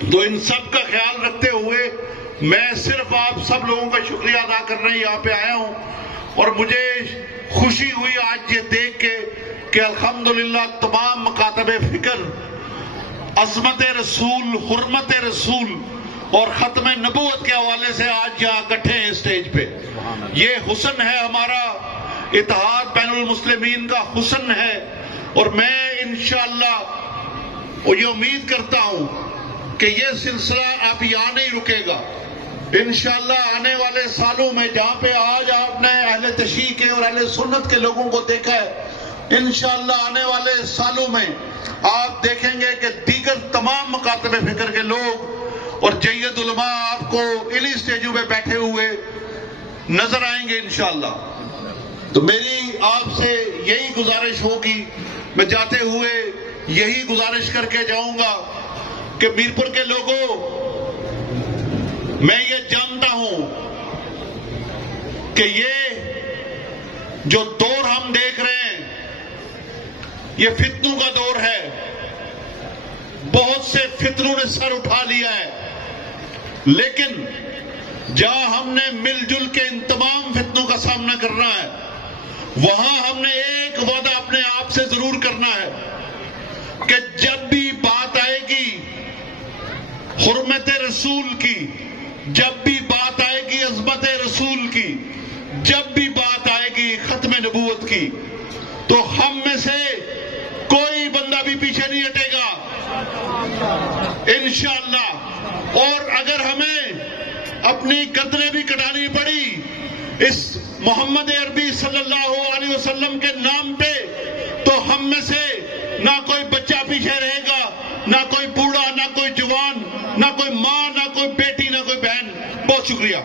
تو ان سب کا خیال رکھتے ہوئے میں صرف آپ سب لوگوں کا شکریہ ادا کرنے یہاں پہ آیا ہوں، اور مجھے خوشی ہوئی آج یہ دیکھ کے کہ الحمدللہ تمام مکاتب فکر عظمت رسول، حرمت رسول اور ختم نبوت کے حوالے سے آج یہاں اکٹھے ہیں اسٹیج پہ۔ یہ حسن ہے ہمارا، اتحاد بین المسلمین کا حسن ہے، اور میں انشاءاللہ یہ امید کرتا ہوں کہ یہ سلسلہ اب یہاں نہیں رکے گا۔ انشاءاللہ آنے والے سالوں میں جہاں پہ آج آپ نے اہل تشیع کے اور اہل سنت کے لوگوں کو دیکھا ہے، انشاءاللہ آنے والے سالوں میں آپ دیکھیں گے کہ دیگر تمام مکاتب فکر کے لوگ اور جید علماء آپ کو انہی اسٹیجوں پہ بیٹھے ہوئے نظر آئیں گے انشاءاللہ۔ تو میری آپ سے یہی گزارش ہوگی، میں جاتے ہوئے یہی گزارش کر کے جاؤں گا کہ میرپور کے لوگوں، میں یہ جانتا ہوں کہ یہ جو دور ہم دیکھ رہے ہیں یہ فتنوں کا دور ہے، بہت سے فتنوں نے سر اٹھا لیا ہے، لیکن جہاں ہم نے مل جل کے ان تمام فتنوں کا سامنا کرنا ہے، وہاں ہم نے ایک وعدہ اپنے آپ سے ضرور کرنا ہے کہ جب بھی بات آئے گی حرمت رسول کی، جب بھی بات آئے گی عظمت رسول کی، جب بھی بات آئے گی ختم نبوت کی، تو ہم میں سے کوئی بندہ بھی پیچھے نہیں ہٹے گا انشاءاللہ۔ اور اگر ہمیں اپنی گردنیں بھی کٹانی پڑی اس محمد عربی صلی اللہ علیہ وسلم کے نام پہ، تو ہم میں سے نہ کوئی بچہ پیچھے رہے گا، نہ کوئی بوڑھا، نہ کوئی جوان، نہ کوئی ماں، نہ کوئی بیٹی، نہ کوئی بہن۔ بہت شکریہ۔